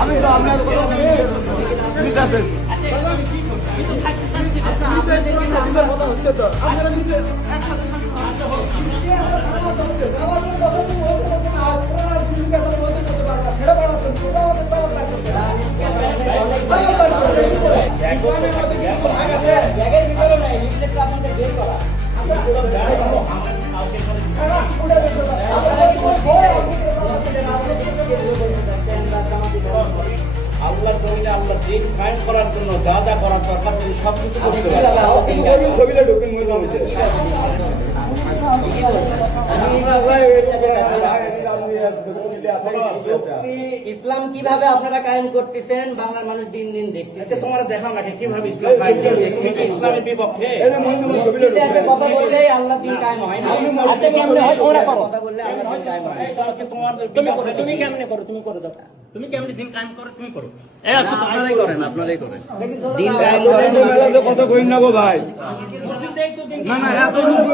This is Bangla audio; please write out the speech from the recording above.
আমি তো আপনার হচ্ছে তো আপনারা নিচে একসাথে আল্লাহ জমিনে আল্লাহ দিন কায়েম করার জন্য যা যা করার দরকার তুমি সবকিছু ছবিটা ঢুকেন ইসলাম কিভাবে আপনারা কায়েম করতেছেন বাংলার মানুষ দিন দিন দেখতেছে। তোমার দেখাও নাকি কিভাবে ইসলাম কায়েম করতেছে, ইসলামের বিপক্ষে কথা বললে আল্লাহ দিন কায়েম হয় না, কথা বললে আল্লাহ দিন কায়েম হয়। তুমি কেমনে করো, তুমি করো, তুমি কেমনে দিন কায়েম করো, তুমি করো, আপনারাই করেন, আপনারাই করেন দিন কায়েম করেন। কত কইন না গো ভাই, মসজিদেই তো দিন না না এত লোক